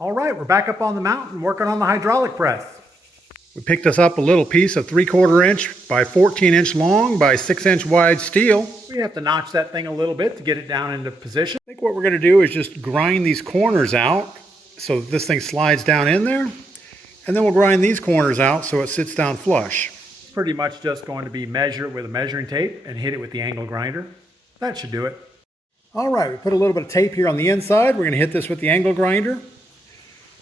All right, we're back up on the mountain working on the hydraulic press. We picked us up a little piece of 3/4 inch by 14 inch long by 6 inch wide steel. We have to notch that thing a little bit to get it down into position. I think what we're going to do is just grind these corners out so this thing slides down in there. And then we'll grind these corners out so it sits down flush. Pretty much just going to be measure it with a measuring tape and hit it with the angle grinder. That should do it. All right, we put a little bit of tape here on the inside. We're going to hit this with the angle grinder.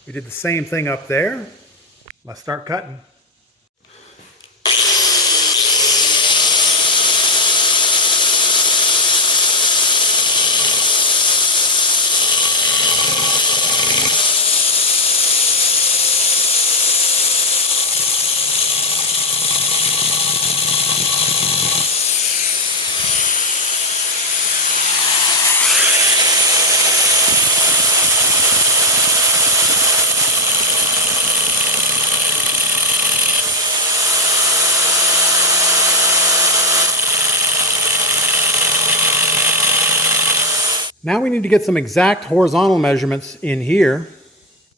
We did the same thing up there. Let's start cutting. Now we need to get some exact horizontal measurements in here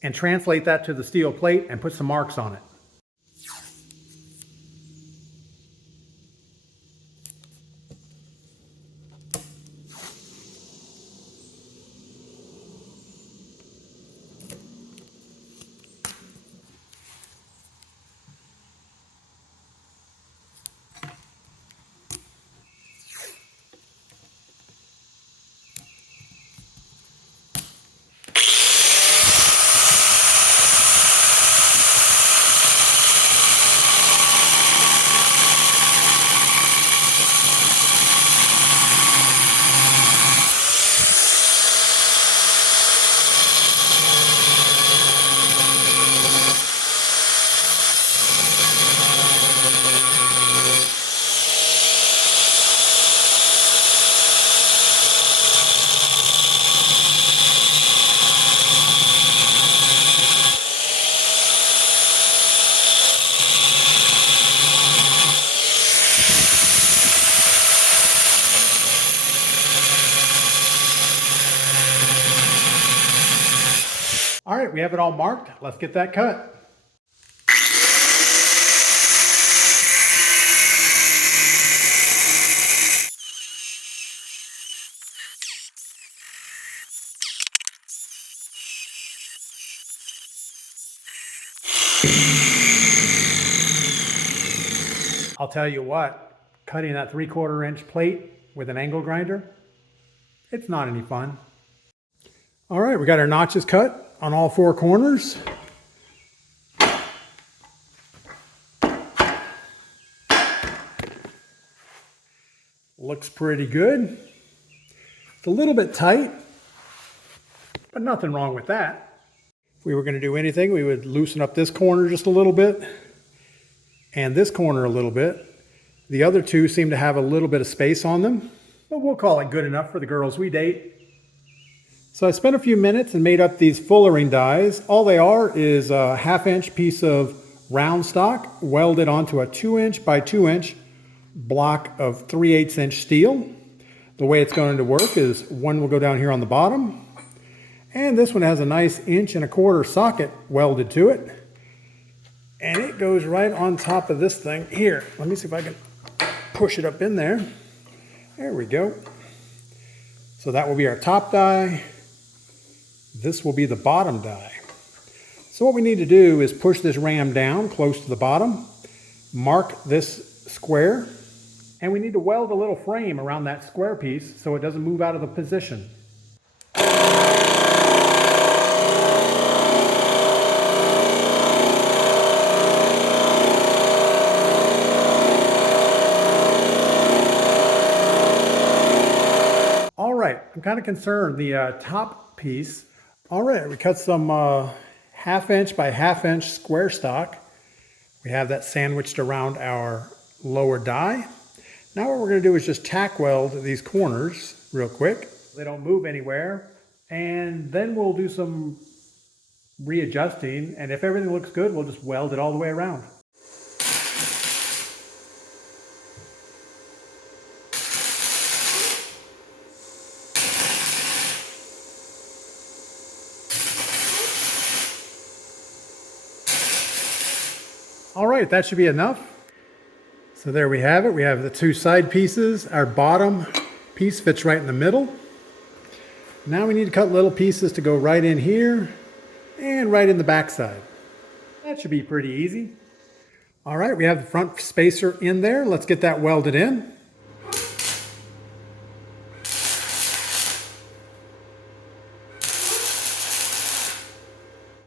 and translate that to the steel plate and put some marks on it. All right, we have it all marked. Let's get that cut. I'll tell you what, cutting that 3/4 inch plate with an angle grinder, it's not any fun. All right, we got our notches cut on all 4 corners. Looks pretty good. It's a little bit tight, but nothing wrong with that. If we were going to do anything, we would loosen up this corner just a little bit and this corner a little bit. The other two seem to have a little bit of space on them, but we'll call it good enough for the girls we date. So I spent a few minutes and made up these fullering dies. All they are is a 1/2 inch piece of round stock welded onto a 2 inch by 2 inch block of 3/8 inch steel. The way it's going to work is one will go down here on the bottom, and this one has a nice 1.25 inch socket welded to it, and it goes right on top of this thing here. Let me see if I can push it up in there. There we go. So that will be our top die. This will be the bottom die. So what we need to do is push this ram down close to the bottom, mark this square, and we need to weld a little frame around that square piece so it doesn't move out of the position. All right, I'm kind of concerned the top piece. All right, we cut some 1/2 inch by 1/2 inch square stock. We have that sandwiched around our lower die. Now what we're going to do is just tack weld these corners real quick. They don't move anywhere. And then we'll do some readjusting. And if everything looks good, we'll just weld it all the way around. All right, that should be enough. So there we have it. We have the two side pieces. Our bottom piece fits right in the middle. Now we need to cut little pieces to go right in here and right in the back side. That should be pretty easy. All right, we have the front spacer in there. Let's get that welded in.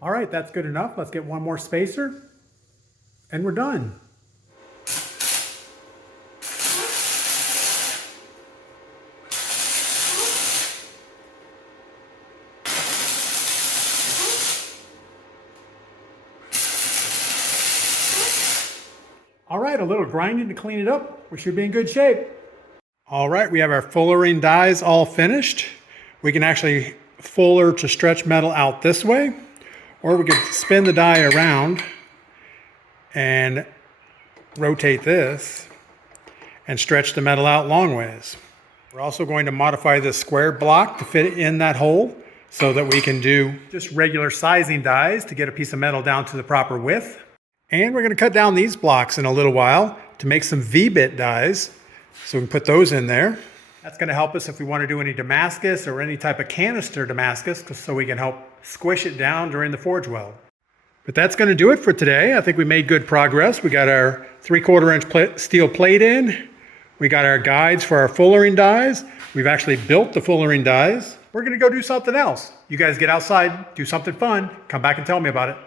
All right, that's good enough. Let's get one more spacer and we're done. All right, a little grinding to clean it up. We should be in good shape. All right, we have our fullering dies all finished. We can actually fuller to stretch metal out this way, or we could spin the die around and rotate this and stretch the metal out long ways. We're also going to modify this square block to fit in that hole so that we can do just regular sizing dies to get a piece of metal down to the proper width. And we're going to cut down these blocks in a little while to make some V-bit dies, so we can put those in there. That's going to help us if we want to do any Damascus or any type of canister Damascus, so we can help squish it down during the forge weld. But that's going to do it for today. I think we made good progress. We got our 3/4 inch steel plate in. We got our guides for our fullering dies. We've actually built the fullering dies. We're going to go do something else. You guys get outside, do something fun, come back and tell me about it.